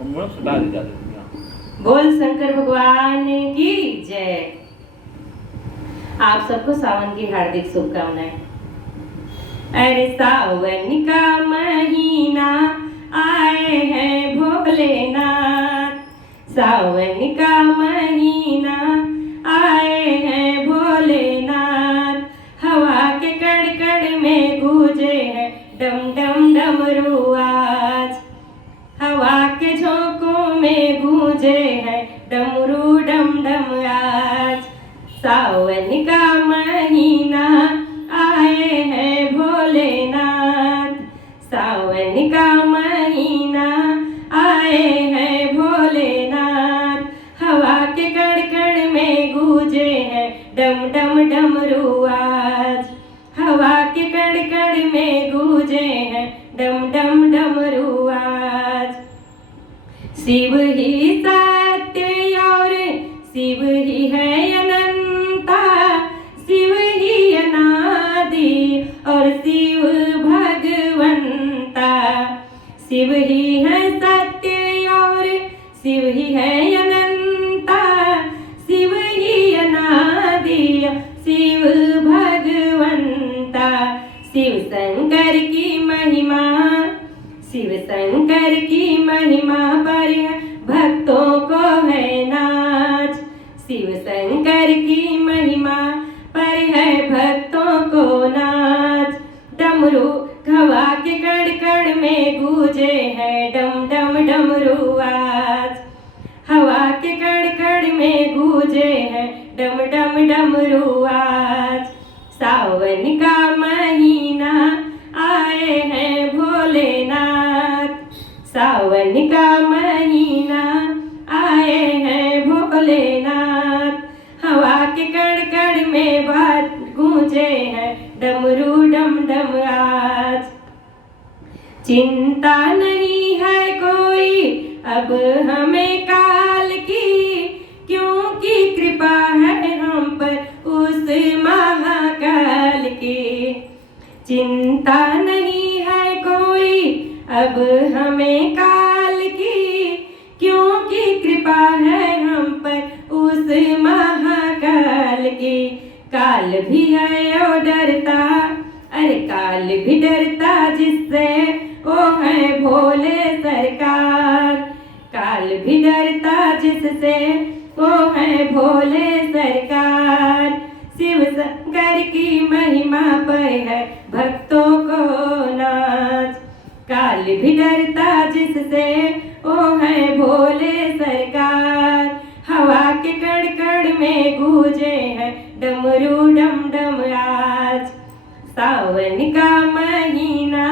बोल शंकर भगवान की जय। आप सबको सावन की हार्दिक शुभकामनाएं। अरे सावन का महीना आए हैं भोलेनाथ, सावन का महीना आए हैं भोलेनाथ। हवा के कड़कड़ में गूंजे हैं डम डम डमरू आज, हवा के झोंकों में गूंजे हैं डमरू डम डम आज। सावन का महीना आए हैं भोलेनाथ, सावन का महीना आए हैं भोलेनाथ। हवा के कड़कड़ में गूंजे हैं डम डम डमरू आज, हवा के कड़कड़ में गूंजे हैं डम डम डमरू आज। शिव ही सत्य और शिव ही है अनंता, शिव ही अनादि और शिव भगवंता। शिव ही है सत्य और शिव ही है अनंता, शिव ही अनादि शिव भगवंता। शिव शंकर की महिमा, शिव शंकर की महिमा पर भक्तों को है नाच, शिव शंकर की महिमा पर है भक्तों को नाच। डमरू हवा के कड़कड़ में गूंजे हैं डम डम डमरू आज, हवा के कड़कड़ में गूंजे हैं डम डम डमरू आज। सावन का महीना आए हैं भोलेनाथ, सावन का महीना आए हैं भोलेनाथ। हवा के कड़कड़ में बात गूंजे हैं डमरू डम डम आज। चिंता नहीं है कोई अब हमें काल की, क्योंकि कृपा है हम पर उस महाकाल की। चिंता नहीं है कोई अब हमें काल की, क्योंकि कृपा है हम पर उस महाकाल की। काल भी है ओ डरता, अरे काल भी डरता जिससे ओ है भोले सरकार। काल भी डरता जिससे ओ है भोले सरकार। शिव शंकर की महिमा पर है भक्तों को नाच, काल भी डरता जिससे ओ है भोले सरकार। हवा के कड़कड़ में गूंजे हैं डमरू डम डम आज। सावन का महीना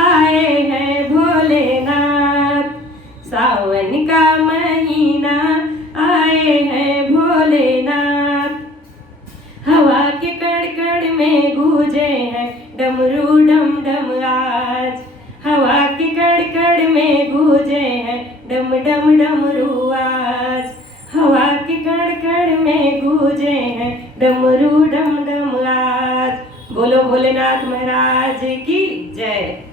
आए हैं भोलेनाथ, सावन का महीना आए हैं भोलेनाथ। हवा के कड़कड़ में गूंजे हैं डमरू डम डम आज, हवा के कड़कड़ में गूंजे हैं डम डम डमरू आज। हवा के कड़कड़ में गूंजे हैं डमरू डम डम आज। बोलो भोलेनाथ महाराज की जय।